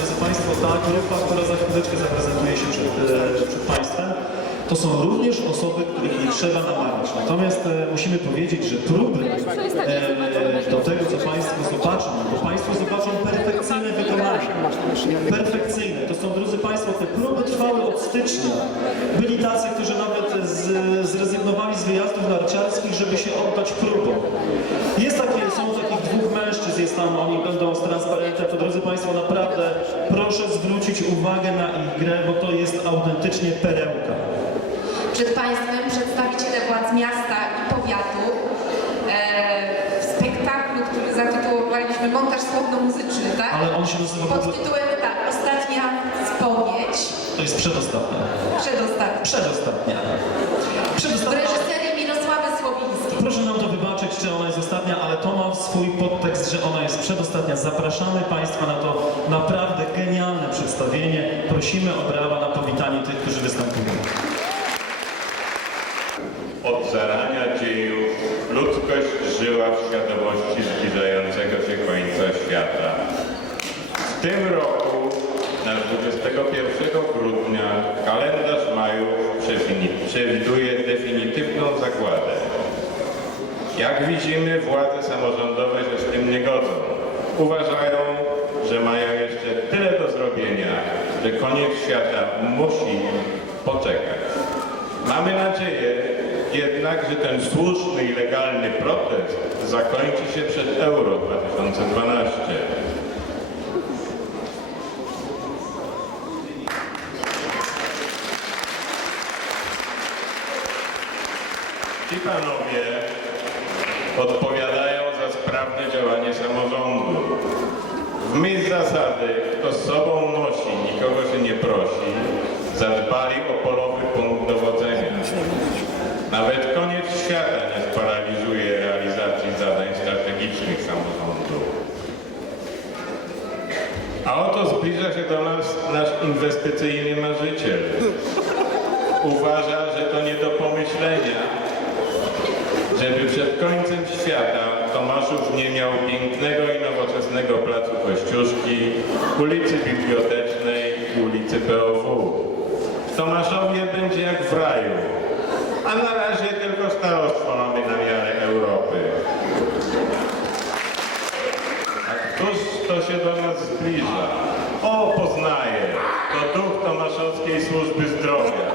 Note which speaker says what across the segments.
Speaker 1: drodzy Państwo, ta grupa, która za chwileczkę zaprezentuje się przed, e, przed Państwem, to są również osoby, których nie trzeba namawiać. Natomiast e, musimy powiedzieć, że próby e, do tego, co Państwo zobaczą, bo Państwo zobaczą perfekcyjne wykonanie. Perfekcyjne. To są, drodzy Państwo, te próby trwały od stycznia. Byli tacy, którzy nawet z, zrezygnowali z wyjazdów narciarskich, żeby się oddać próbom. Jest takie, są takich dwóch tam, oni będą z transparentem, to drodzy Państwo, naprawdę proszę zwrócić uwagę na ich grę, bo to jest autentycznie perełka.
Speaker 2: Przed Państwem przedstawiciele władz miasta i powiatu e, w spektaklu, który zatytułowaliśmy Montaż słowno-muzyczny, tak?
Speaker 1: Ale on się nazywa w
Speaker 2: Pod tytułem tak, Ostatnia spowiedź,
Speaker 1: to jest przedostatnia.
Speaker 2: przedostatnia.
Speaker 1: Przedostatnia.
Speaker 2: W
Speaker 1: Przedostatnia.
Speaker 2: reżyserii
Speaker 1: swój podtekst, że ona jest przedostatnia. Zapraszamy Państwa na to naprawdę genialne przedstawienie. Prosimy o brawa na powitanie tych, którzy występują.
Speaker 3: Od zarania dziejów ludzkość żyła w świadomości zbliżającego się końca świata. W tym roku, na 21 grudnia, Jak widzimy, władze samorządowe się z tym nie godzą. Uważają, że mają jeszcze tyle do zrobienia, że koniec świata musi poczekać. Mamy nadzieję jednak, że ten słuszny i legalny protest zakończy się przed Euro 2012. Ci panowie odpowiadają za sprawne działanie samorządu. W myśl zasady, kto z sobą nosi, nikogo się nie prosi, zadbali o polowy punkt dowodzenia. Nawet koniec świata nie sparaliżuje realizacji zadań strategicznych samorządu. A oto zbliża się do nas nasz inwestycyjny marzyciel. Uważa, że to nie do pomyślenia, żeby przed końcem świata Tomaszów nie miał pięknego i nowoczesnego placu Kościuszki, ulicy Bibliotecznej ulicy POW. W Tomaszowie będzie jak w raju, a na razie tylko starostwo na miarę Europy. A któż to się do nas zbliża? O, poznaję, to duch Tomaszowskiej Służby Zdrowia.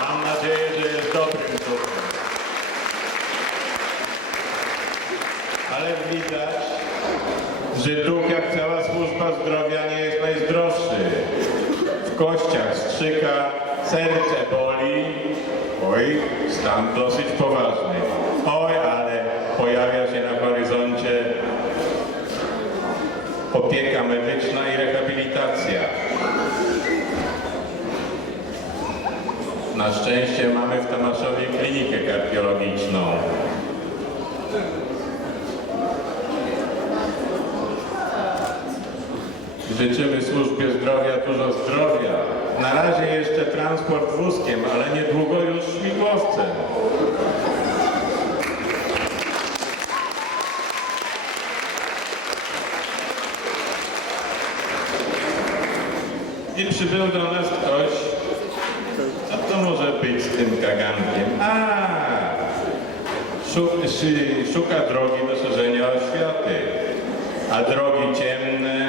Speaker 3: Mam nadzieję, że jest dobrym duchem. Ale widać, że duch jak cała służba zdrowia nie jest najzdrowszy. W kościach strzyka, serce boli. Oj, stan dosyć poważny. Oj, ale pojawia się na horyzoncie opieka medyczna i rehabilitacja. Na szczęście mamy w Tomaszowie klinikę kardiologiczną. Życzymy służbie zdrowia dużo zdrowia. Na razie jeszcze transport wózkiem, ale niedługo już śmigłowcem. I przybył do nas ktoś, co to może być z tym kagankiem? A, szuka drogi do szerzenia oświaty. A drogi ciemne,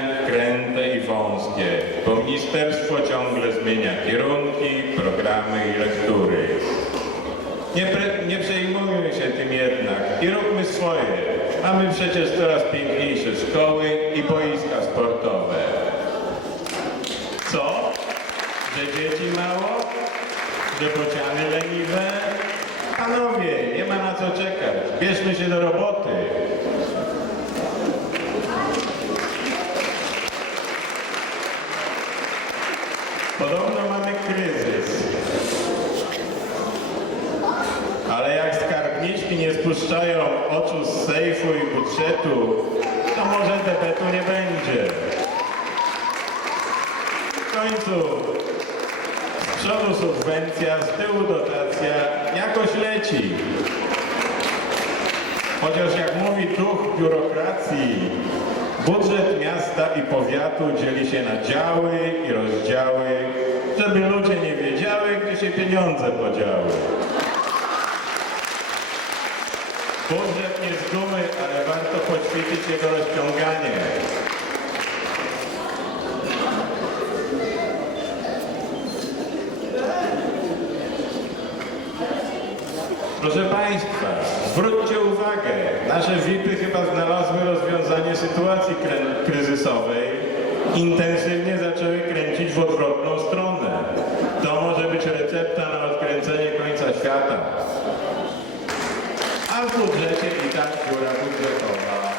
Speaker 3: wąskie, bo ministerstwo ciągle zmienia kierunki, programy i lektury. Nie, nie przejmujmy się tym jednak i róbmy swoje. Mamy przecież coraz piękniejsze szkoły i boiska sportowe. Co? Że dzieci mało? Że bociany leniwe? Panowie, nie ma na co czekać. Bierzmy się do roboty. Podobno mamy kryzys. Ale jak spuszczają oczu z sejfu i budżetu, to może debetu nie będzie. W końcu z przodu subwencja, z tyłu dotacja, jakoś leci. Chociaż jak mówi duch biurokracji, Budżet miasta i powiatu dzieli się na działy i rozdziały, żeby ludzie nie wiedziały, gdzie się pieniądze podziały. Budżet nie z gumy, ale warto poćwiczyć jego rozciąganie. Proszę Państwa, zwróćcie uwagę, nasze VIP-y chyba znalazły rozwiązanie sytuacji kryzysowej. Intensywnie zaczęły kręcić w odwrotną stronę. W budżecie i tak dziura budżetowa.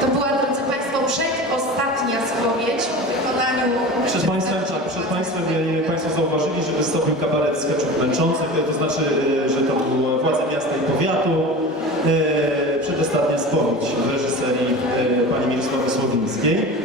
Speaker 2: To była, drodzy Państwo, przedostatnia spowiedź w wykonaniu...
Speaker 1: Przed Państwem, tak, przed Państwem e, Państwo zauważyli, że wystąpił kabaret skeczów męczących, e, to znaczy, e, że to było władze miasta i powiatu. E, Przedostatnia spowiedź w reżyserii pani Mirosławy Słowińskiej.